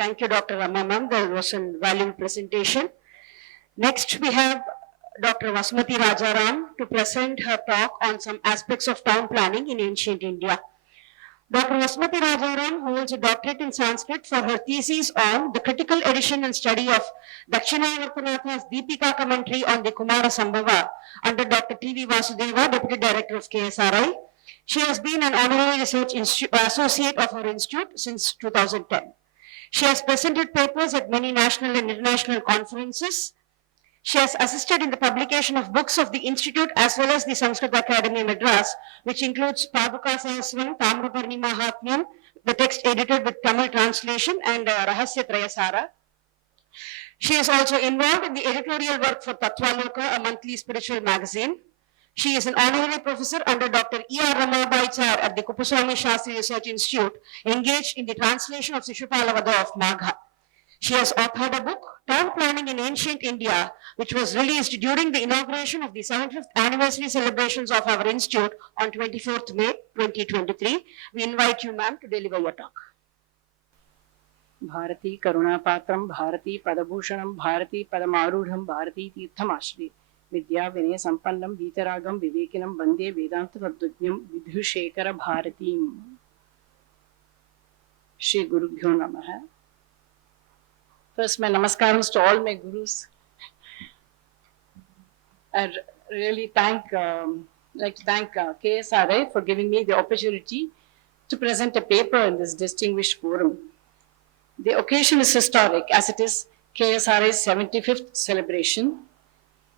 Thank you, Dr. Rama ma'am. That was a valuable presentation. Next, we have Dr. Vasumathi Rajaram to present her talk on some aspects of town planning in ancient India. Dr. Vasumathi Rajaram holds a doctorate in Sanskrit for her thesis on the critical edition and study of Dakshinavartanatha's Deepika commentary on the Kumara Sambhava under Dr. T.V. Vasudeva, Deputy Director of KSRI. She has been an honorary research associate of her institute since 2010. She has presented papers at many national and international conferences. She has assisted in the publication of books of the Institute as well as the Sanskrit Academy Madras, which includes Paduka Sahasram, Tamraparni Mahatmyam, the text edited with Tamil translation, and Rahasya Trayasara. She is also involved in the editorial work for Tattvaloka, a monthly spiritual magazine. She is an honorary professor under Dr. E.R. Ramabhai at the Kuppuswamy Shastri Research Institute, engaged in the translation of Sishupalavada of Magha. She has authored a book, Town Planning in Ancient India, which was released during the inauguration of the 75th anniversary celebrations of our institute on 24th May 2023. We invite you, ma'am, to deliver your talk. Bharati Karunapatram, Bharati Padabhushanam, Bharati Padamarudham, Bharati Tirthamashri, Vidya Vinay Sampannam, Vitaragam, Vivekinam, Vande Vedanta Tadvijnam, Vidhushekara Bharatim. Shri Gurubhyo Namaha. First, my namaskarams to all my gurus. I really like to thank KSRI for giving me the opportunity to present a paper in this distinguished forum. The occasion is historic as it is KSRI's 75th celebration.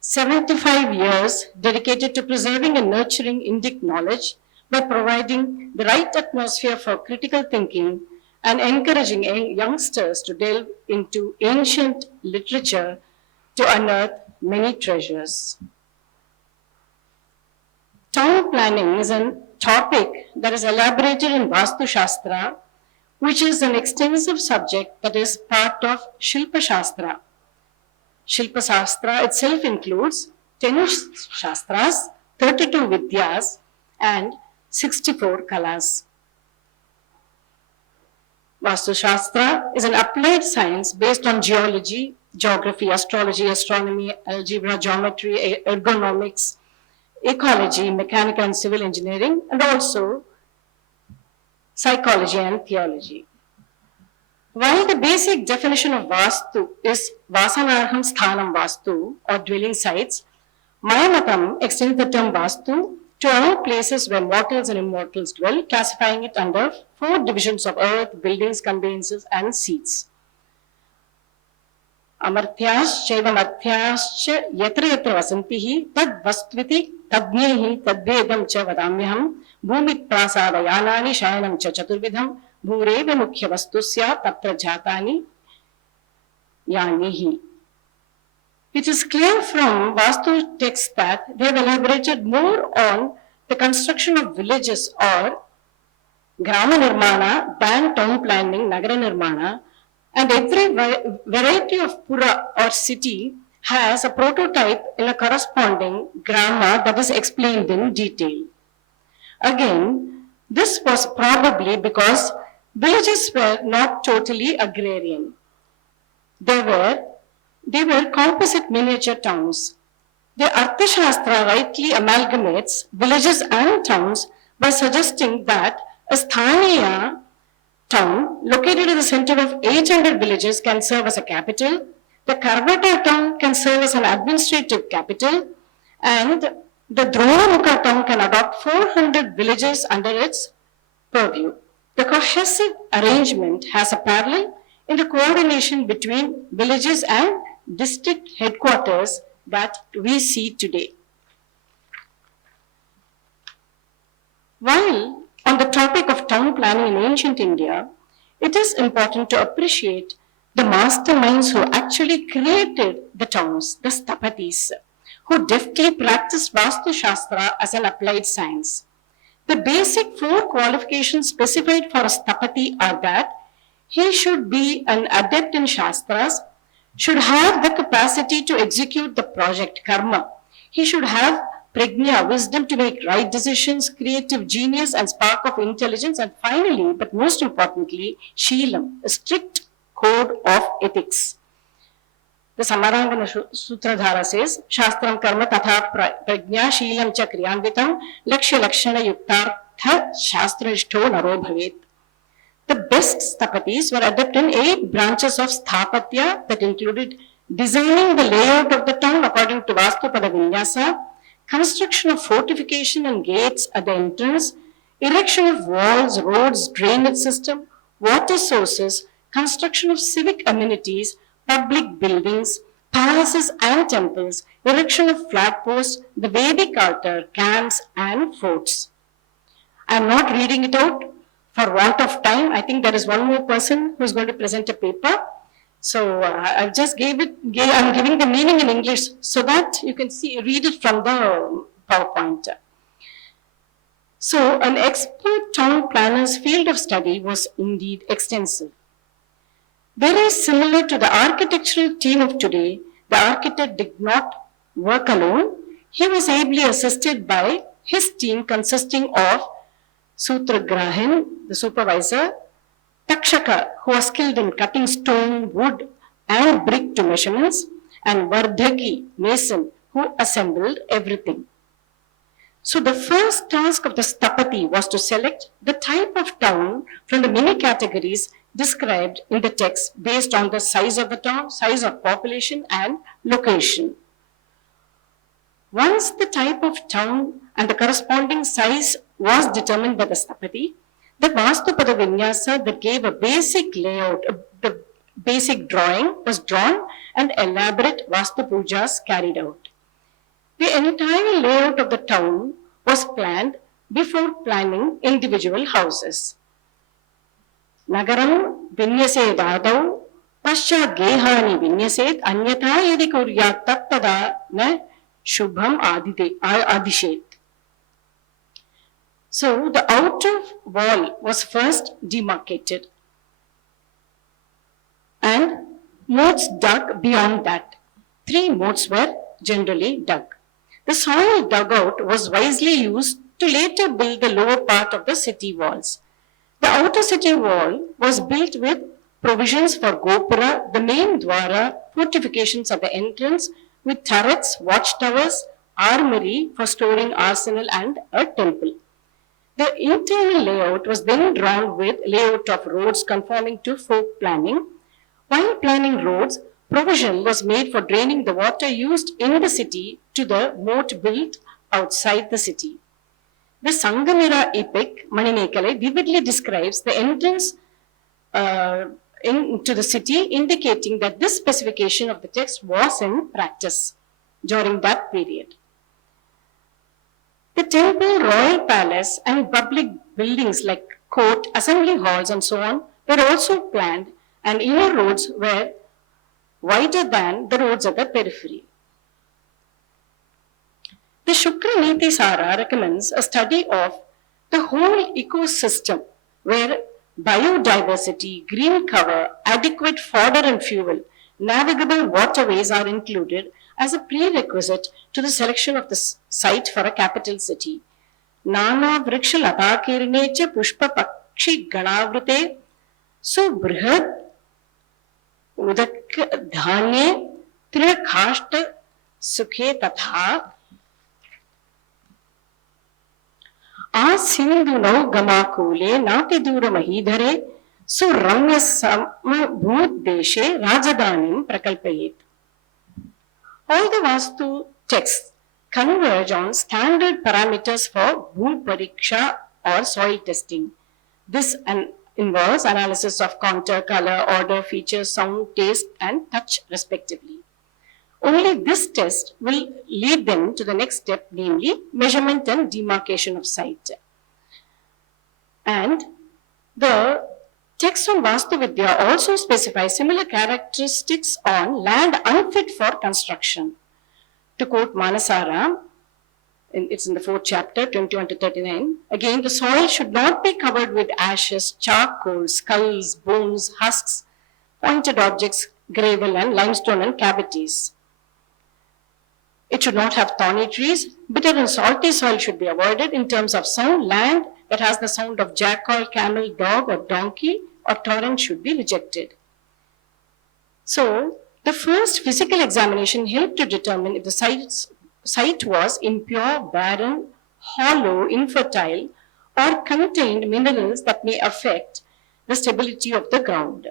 75 years dedicated to preserving and nurturing Indic knowledge by providing the right atmosphere for critical thinking and encouraging youngsters to delve into ancient literature to unearth many treasures. Town planning is a topic that is elaborated in Vastu Shastra, which is an extensive subject that is part of Shilpa Shastra. Shilpa Shastra itself includes 10 Shastras, 32 Vidyas, and 64 Kalas. Vastu Shastra is an applied science based on geology, geography, astrology, astronomy, algebra, geometry, ergonomics, ecology, mechanical and civil engineering, and also psychology and theology. While the basic definition of Vastu is Vasanarham Sthanam Vastu, or dwelling sites, Mayamatam extends the term Vastu to all places where mortals and immortals dwell, classifying it under 4 divisions of earth, buildings, conveyances, and seats. Amarthyas Chaivamarthyas Yatra Yatra Vasantihi Tad Vastviti Tadnehi Tadvedam Cha Vadamyaham Bhumit Prasada Yanani Shayanam Cha Chaturvidham Bhureva Mukhya Vastusya Tatra Jatani Yanihi. It is clear from Vastu texts that they have elaborated more on the construction of villages or Grama Nirmana than town planning, Nagara Nirmana, and every variety of Pura or city has a prototype in a corresponding Grama that is explained in detail. Again, this was probably because villages were not totally agrarian. They were composite miniature towns. The Arthashastra rightly amalgamates villages and towns by suggesting that a Sthaniya town located at the center of 800 villages can serve as a capital, the Karvata town can serve as an administrative capital, and the Dronamukha town can adopt 400 villages under its purview. The cohesive arrangement has a parallel in the coordination between villages and district headquarters that we see today. While on the topic of town planning in ancient India, it is important to appreciate the masterminds who actually created the towns, the Sthapatis, who deftly practiced Vastu Shastra as an applied science. The basic 4 qualifications specified for a Sthapati are that he should be an adept in Shastras, should have the capacity to execute the project karma. He should have prajna, wisdom to make right decisions, creative genius and spark of intelligence, and finally, but most importantly, sheelam, a strict code of ethics. The Samarangana Sutradhara says, Shastram karma tatha prajna sheelam cha kriyanvitam lakshya lakshana yuktartha shastrishto naro bhavet. The best sthapatis were adept in 8 branches of sthapatya that included designing the layout of the town according to Vastupada Vinyasa, construction of fortification and gates at the entrance, erection of walls, roads, drainage system, water sources, construction of civic amenities, public buildings, palaces and temples, erection of flag posts, the Vedic altar, camps and forts. I am not reading it out for want of time. I think there is one more person who is going to present a paper. So I just I'm giving the meaning in English so that you can read it from the PowerPoint. So an expert town planner's field of study was indeed extensive. Very similar to the architectural team of today, the architect did not work alone. He was ably assisted by his team consisting of Sutragrahin, the supervisor, Takshaka, who was skilled in cutting stone, wood, and brick to measurements, and Vardhaki, mason, who assembled everything. So the first task of the Sthapati was to select the type of town from the many categories described in the text based on the size of the town, size of population, and location. Once the type of town and the corresponding size was determined by the Sthapati, the Vastupada Vinyasa that gave a basic layout, the basic drawing was drawn and elaborate Vastu Pujas carried out. The entire layout of the town was planned before planning individual houses. Nagaram vinyase dadau pascha gehani vinyaset anyatha yadi kuryat tattada na shubham adishet. So the outer wall was first demarcated and moats dug beyond that. 3 moats were generally dug. The soil dug out was wisely used to later build the lower part of the city walls. The outer city wall was built with provisions for Gopura, the main Dwara, fortifications at the entrance with turrets, watchtowers, armory for storing arsenal and a temple. The internal layout was then drawn with layout of roads conforming to folk planning. While planning roads, provision was made for draining the water used in the city to the moat built outside the city. The Sangamira epic, Manimekalai, vividly describes the entrance into the city, indicating that this specification of the text was in practice during that period. The temple, royal palace, and public buildings like court, assembly halls, and so on were also planned, and inner roads were wider than the roads at the periphery. The Shukra Niti Sara recommends a study of the whole ecosystem where biodiversity, green cover, adequate fodder and fuel, navigable waterways are included as a prerequisite to the selection of the site for a capital city. Nana vriksha latakirne cha pushpa pakshi ganavrute subrihad udak dhanye trikhashta sukhe tatha सिंधुनौ गमाकूले नातिदूर महीधरे सुरम्य समभूत देशे राजधानीं प्रकल्पयेत्. All the Vastu texts converge on standard parameters for Bhu Pariksha or soil testing. This involves analysis of contour, color, order, feature, sound, taste, and touch respectively. Only this test will lead them to the next step, namely measurement and demarcation of site. And the text on Vastu Vidya also specifies similar characteristics on land unfit for construction. To quote Manasara, it's in the 4th chapter, 21 to 39, again, the soil should not be covered with ashes, charcoal, skulls, bones, husks, pointed objects, gravel, and limestone and cavities. It should not have thorny trees. Bitter and salty soil should be avoided. In terms of sound, land that has the sound of jackal, camel, dog, or donkey, or torrent should be rejected. So, the first physical examination helped to determine if the site was impure, barren, hollow, infertile, or contained minerals that may affect the stability of the ground.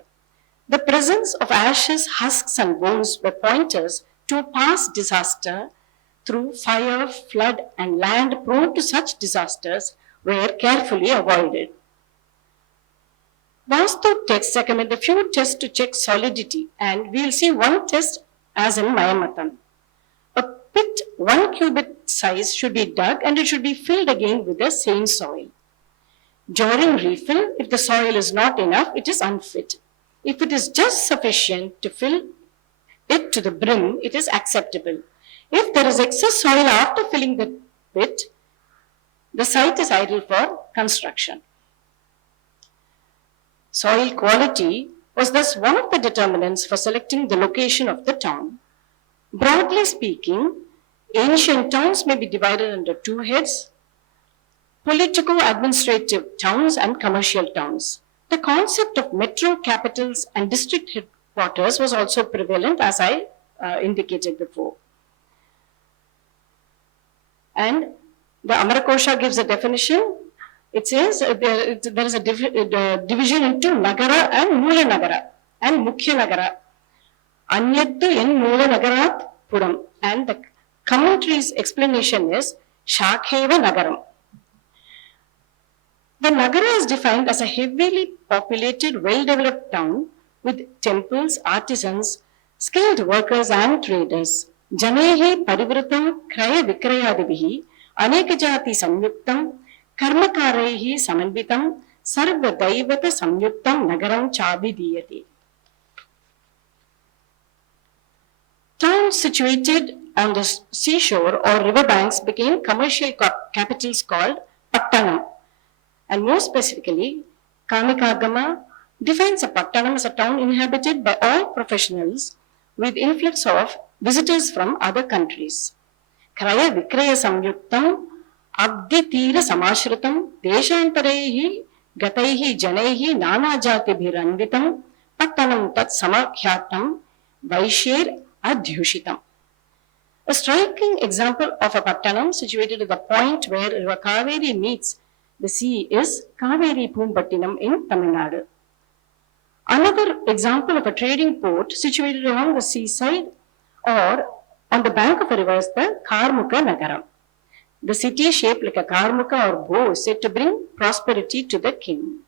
The presence of ashes, husks, and bones were pointers to a past disaster through fire, flood, and land prone to such disasters were carefully avoided. Vastu texts recommend a few tests to check solidity, and we will see one test as in Mayamatam. A pit 1 cubit size should be dug and it should be filled again with the same soil. During refill, if the soil is not enough, it is unfit. If it is just sufficient to fill it to the brim, it is acceptable. If there is excess soil after filling the pit, the site is ideal for construction. Soil quality was thus one of the determinants for selecting the location of the town. Broadly speaking, ancient towns may be divided into two heads: politico-administrative towns and commercial towns. The concept of metro capitals and district headquarters was also prevalent, as I indicated before. And the Amarakosha gives a definition. It says there is a division into Nagara and Mula Nagara and Mukhya Nagara. Anyattu en Mula Nagarat Puram. And the commentary's explanation is Shakheva Nagaram. The Nagara is defined as a heavily populated, well-developed town with temples, artisans, skilled workers and traders. Janehe parivratam kraya vikrayadibihi anekajati samyuktam karmakaraihi samanvitam sarva daivata samyuktam nagaram chabidiyati. Towns situated on the seashore or riverbanks became commercial capitals called Pattanam. And more specifically, Kamikagama defines a Pattanam as a town inhabited by all professionals with influx of visitors from other countries. Kraya Vikraya Samyuktam Abdi Tira Samashritam Deshantarehi Gataihi Janaihi Nana Jatibhiranvitam Pattanam Tat Samakhyatam Vaishir Adhyushitam. A striking example of a Pattanam situated at the point where River Kaveri meets the sea is Kaveri Pumpattinam in Tamil Nadu. Another example of a trading port situated along the seaside or on the bank of a river is the Karmuka Nagaram. The city shaped like a Karmuka or bow is said to bring prosperity to the king.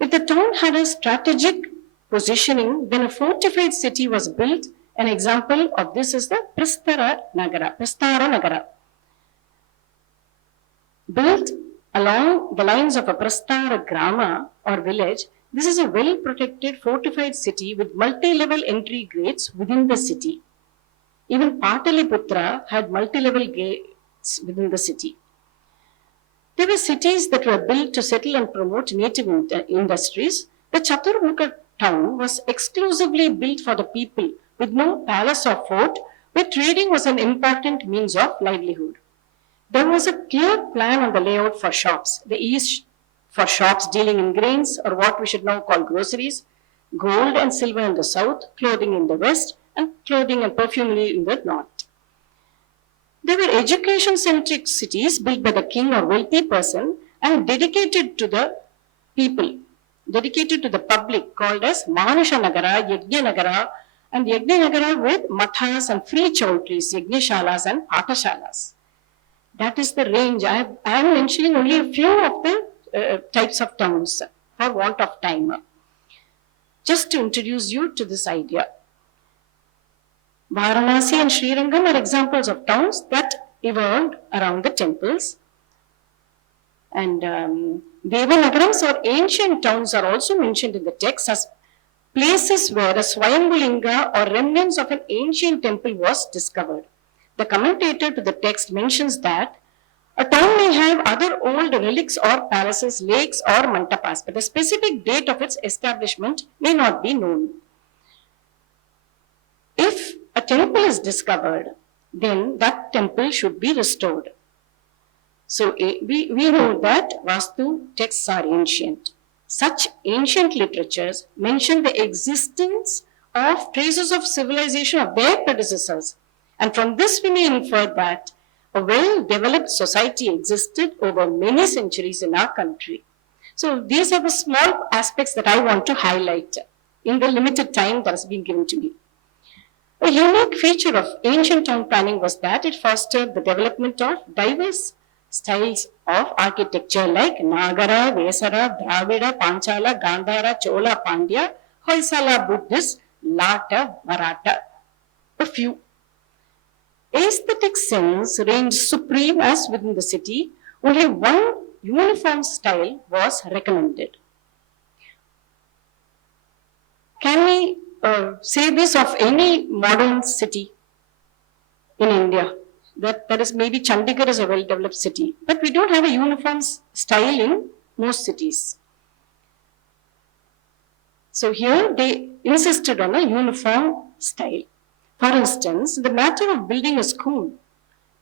If the town had a strategic positioning, then a fortified city was built. An example of this is the Prastara Nagara. Built along the lines of a Prastara Grama or village, this is a well-protected fortified city with multi-level entry gates within the city. Even Pataliputra had multi-level gates within the city. There were cities that were built to settle and promote native industries. The Chaturmukha town was exclusively built for the people with no palace or fort, where trading was an important means of livelihood. There was a clear plan on the layout for shops. The east for shops dealing in grains, or what we should now call groceries, gold and silver in the south, clothing in the west, and clothing and perfumery in the north. They were education-centric cities built by the king or wealthy person and dedicated to the people, dedicated to the public, called as Manusha Nagara, Yajna Nagara, and Yajna Nagara with mathas and free chowtries, Yajnashalas and Patashalas. That is the range. I am mentioning only a few of the types of towns for want of time. Just to introduce you to this idea. Varanasi and Srirangam are examples of towns that evolved around the temples. And Devanagarams or ancient towns are also mentioned in the text as places where a Swayambhulinga or remnants of an ancient temple was discovered. The commentator to the text mentions that a town may have other old relics or palaces, lakes or mantapas, but the specific date of its establishment may not be known. If a temple is discovered, then that temple should be restored. So we know that Vastu texts are ancient. Such ancient literatures mention the existence of traces of civilization of their predecessors. And from this we may infer that a well-developed society existed over many centuries in our country. So these are the small aspects that I want to highlight in the limited time that has been given to me. A unique feature of ancient town planning was that it fostered the development of diverse styles of architecture like Nagara, Vesara, Dravida, Panchala, Gandhara, Chola, Pandya, Hoysala, Buddhist, Lata, Maratha. A few. Aesthetic sense reigned supreme as within the city. Only one uniform style was recommended. Can we say this of any modern city in India? That is maybe Chandigarh is a well-developed city, but we don't have a uniform style in most cities. So here they insisted on a uniform style. For instance, the matter of building a school,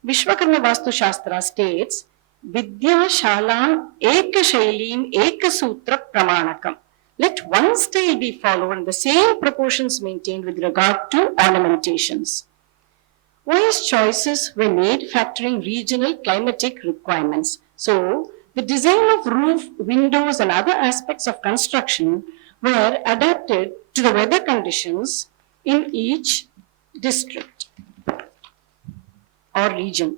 Vishwakarma Vastu Shastra states, Vidya Shalam Eka Shailim Eka Sutra Pramanakam. Let one style be followed and the same proportions maintained with regard to ornamentations. Wise choices were made factoring regional climatic requirements. So, the design of roof, windows and other aspects of construction were adapted to the weather conditions in each district or region.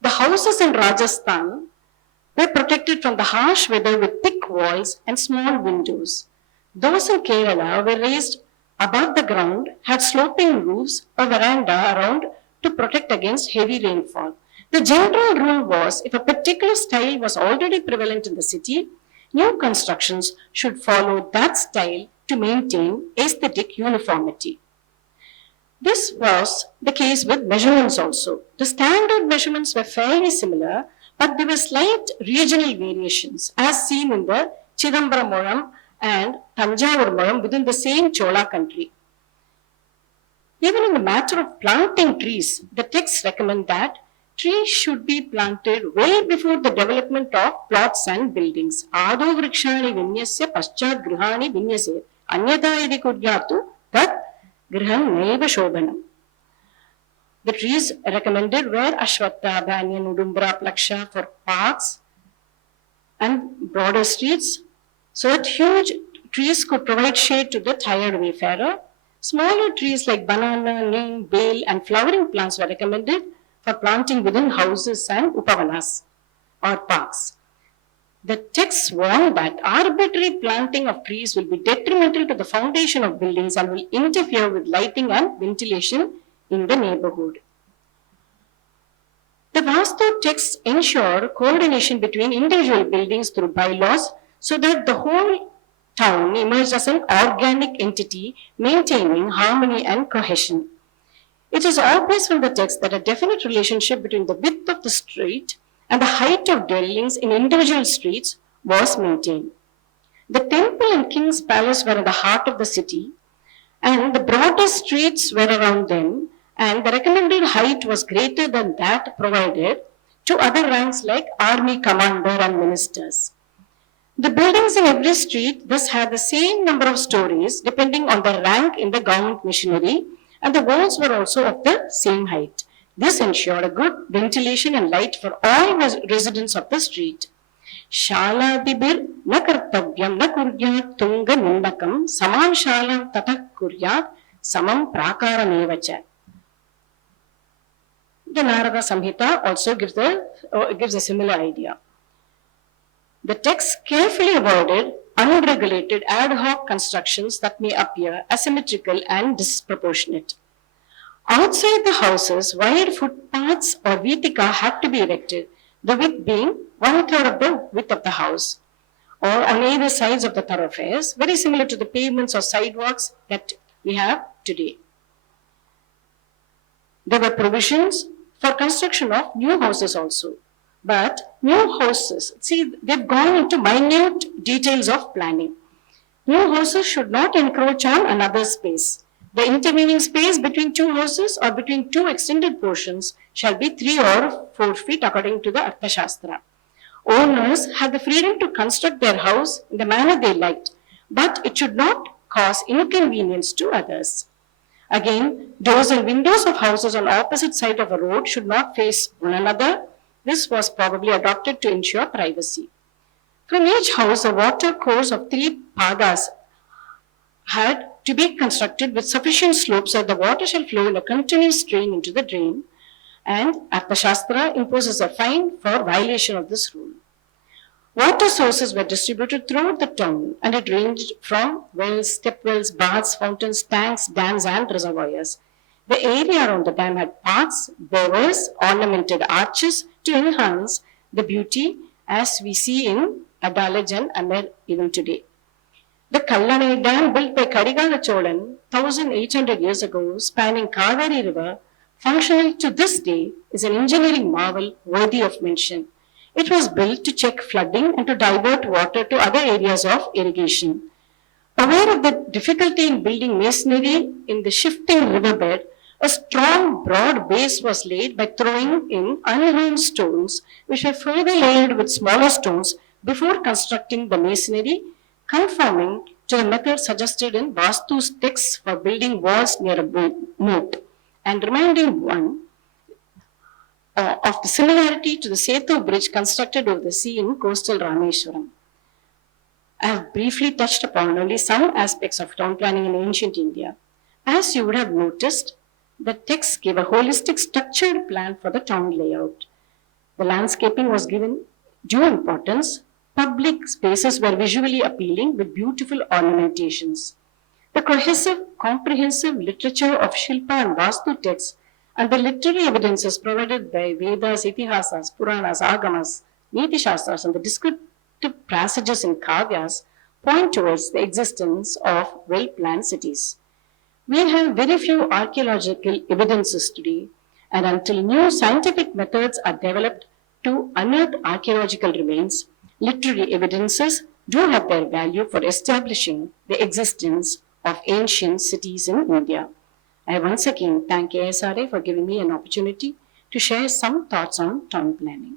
The houses in Rajasthan were protected from the harsh weather with thick walls and small windows. Those in Kerala were raised above the ground, had sloping roofs or veranda around to protect against heavy rainfall. The general rule was if a particular style was already prevalent in the city, new constructions should follow that style to maintain aesthetic uniformity. This was the case with measurements also. The standard measurements were fairly similar, but there were slight regional variations as seen in the Chidambara Moram and Tanjavur Moram within the same Chola country. Even in the matter of planting trees, the texts recommend that trees should be planted way before the development of plots and buildings. Ado vrikshani vinyasya paschat grihani vinyase anyata idi kudyatu tat griham naiva shobhanam. The trees recommended were Ashwatha, Banyan, Udumbra, Plaksha for parks and broader streets, so that huge trees could provide shade to the tired wayfarer. Smaller trees like banana, neem, bale and flowering plants were recommended for planting within houses and upavanas or parks. The texts warn that arbitrary planting of trees will be detrimental to the foundation of buildings and will interfere with lighting and ventilation in the neighborhood. The Vastu texts ensure coordination between individual buildings through bylaws so that the whole town emerged as an organic entity maintaining harmony and cohesion. It is obvious from the text that a definite relationship between the width of the street and the height of dwellings in individual streets was maintained. The temple and king's palace were in the heart of the city, and the broader streets were around them, and the recommended height was greater than that provided to other ranks like army commander and ministers. The buildings in every street thus had the same number of stories depending on the rank in the government machinery, and the walls were also of the same height. This ensured a good ventilation and light for all residents of the street. Shaladibir na kartavyam na kuryat tunga nindakam samam shalam tatak kuryat samam prakara nevacha. The Narada Samhita also gives a similar idea. The text carefully avoided unregulated ad hoc constructions that may appear asymmetrical and disproportionate. Outside the houses, wide footpaths or vitika had to be erected, the width being 1/3 of the width of the house, or on either sides of the thoroughfares, very similar to the pavements or sidewalks that we have today. There were provisions for construction of new houses also. But new houses, see, they've gone into minute details of planning. New houses should not encroach on another space. The intervening space between two houses or between two extended portions shall be 3 or 4 feet according to the Arthashastra. Owners had the freedom to construct their house in the manner they liked, but it should not cause inconvenience to others. Again, doors and windows of houses on opposite side of a road should not face one another. This was probably adopted to ensure privacy. From each house, a water course of 3 padas had to be constructed with sufficient slope so that the water shall flow in a continuous stream into the drain, and Arthashastra imposes a fine for violation of this rule. Water sources were distributed throughout the town, and it ranged from wells, step wells, baths, fountains, tanks, dams, and reservoirs. The area around the dam had parks, bowers, ornamented arches to enhance the beauty, as we see in Adalaj and Amir even today. The Kallanai Dam, built by Kadigala Cholan 1800 years ago, spanning Kaveri River, functional to this day, is an engineering marvel worthy of mention. It was built to check flooding and to divert water to other areas of irrigation. Aware of the difficulty in building masonry in the shifting riverbed, a strong, broad base was laid by throwing in unhewn stones, which were further layered with smaller stones before constructing the masonry, conforming to the method suggested in Vastu's texts for building walls near a moat, and reminding one of the similarity to the Setu bridge constructed over the sea in coastal Rameshwaram. I have briefly touched upon only some aspects of town planning in ancient India. As you would have noticed, the text gave a holistic structured plan for the town layout. The landscaping was given due importance. Public spaces were visually appealing with beautiful ornamentations. The cohesive, comprehensive literature of Shilpa and Vastu texts and the literary evidences provided by Vedas, Itihasas, Puranas, Agamas, Niti Shastras, and the descriptive passages in Kavyas point towards the existence of well-planned cities. We have very few archaeological evidences today, and until new scientific methods are developed to unearth archaeological remains, literary evidences do have their value for establishing the existence of ancient cities in India. I once again thank KSRI for giving me an opportunity to share some thoughts on town planning.